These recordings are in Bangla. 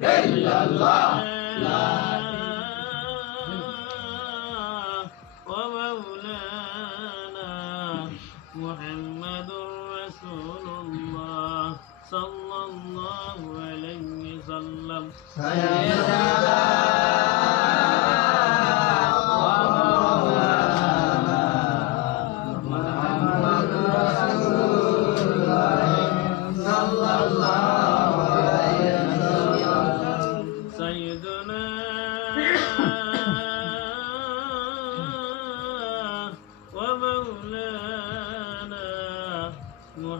illallah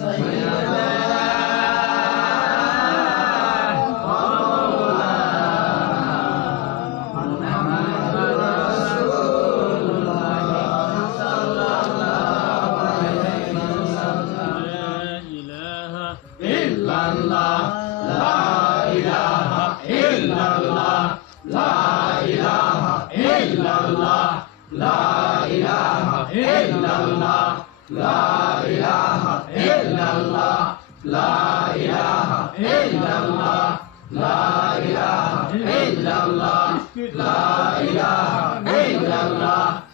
صلى الله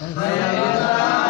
Hayatullah.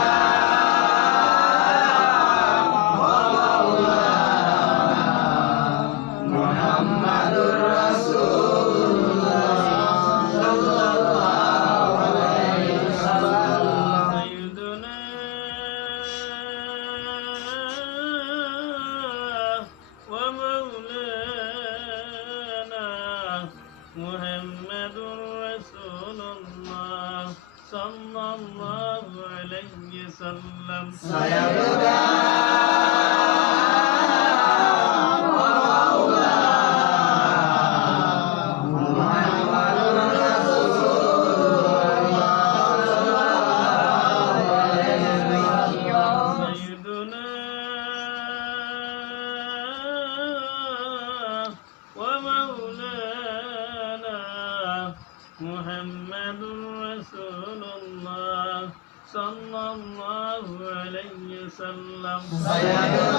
Sayang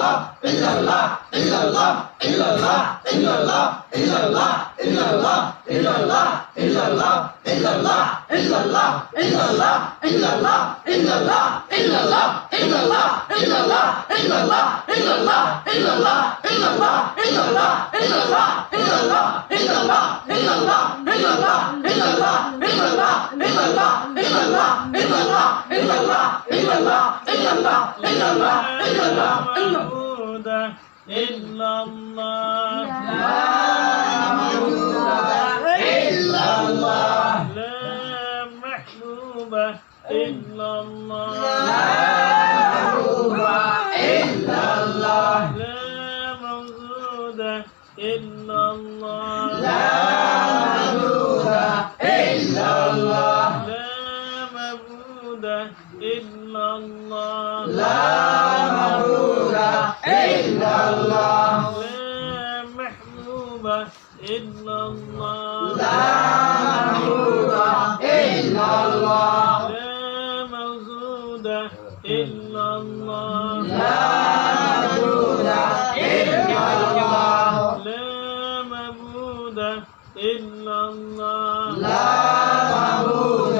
Allah illallah la mahbuba illallah la mahbuba illallah la إلا الله لا معبود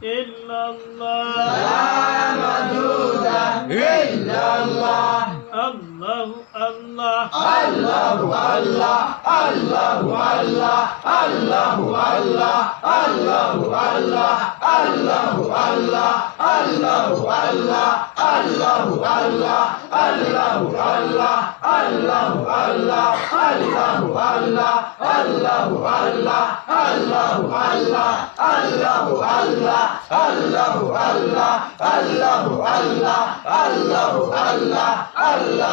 illallah. La majuda illallah Allahu Allah. Allahu Allah. Allahu Allah. Allahu Allah. Allahu Allah. Allahu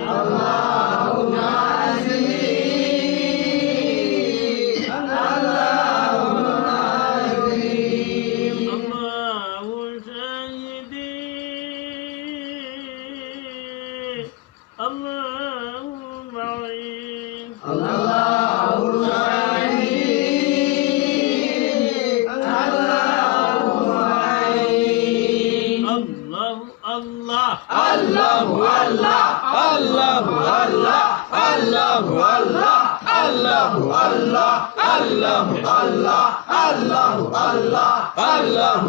Allah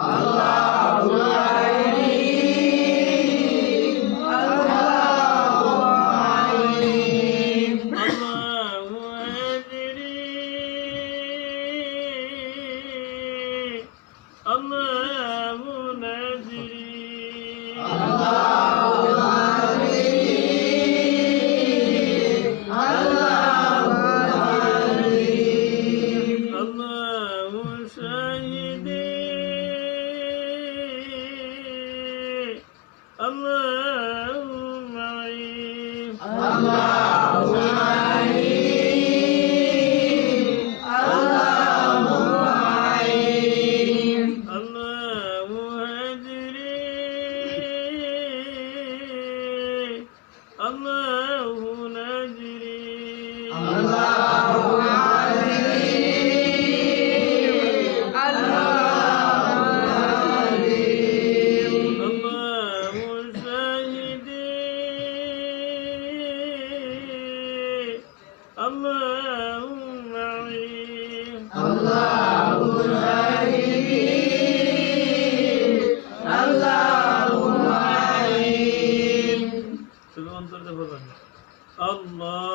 Hallelujah. Allah.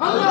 Allah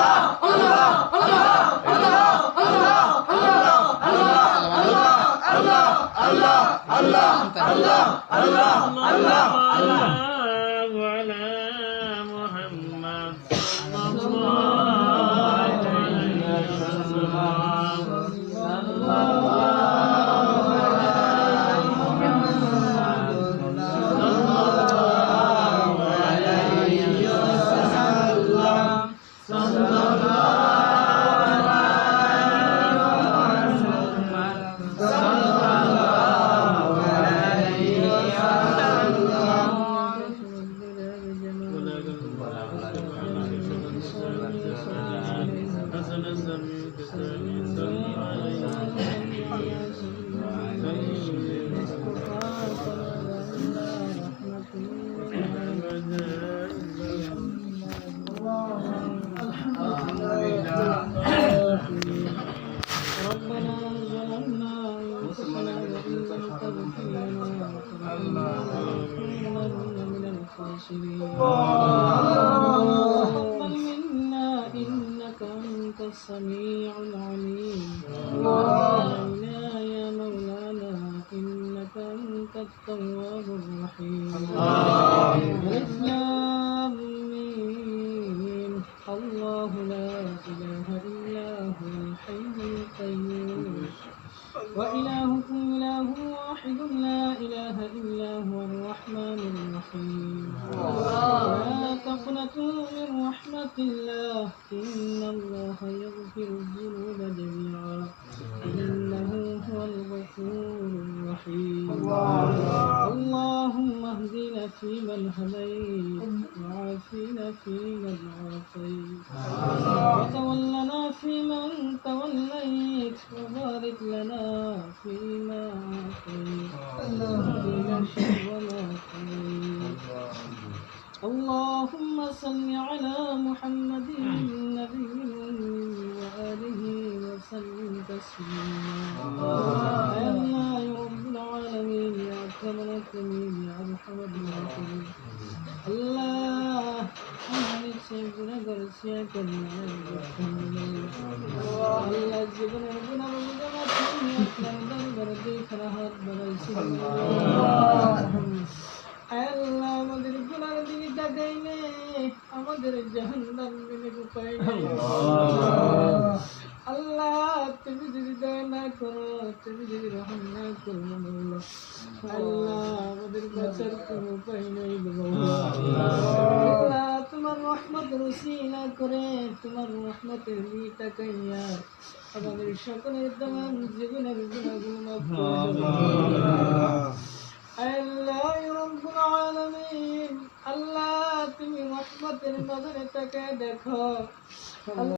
he আল্লাহ আমাদের গুনার দিকে তাকাই আমাদের জাহান্নাম আল্লাহ তুমি যদি দয়া না করো, তুমি যদি রহম না করো আল্লাহ আমাদের বাঁচার কোনো উপায় নেই তোমার রহমত রসি না করে, তোমার রহমতের লি তাকাই রব্বুল আলামিন আল্লাহ তুমি রহমতের নজরে তাকে দেখো। আল্লাহ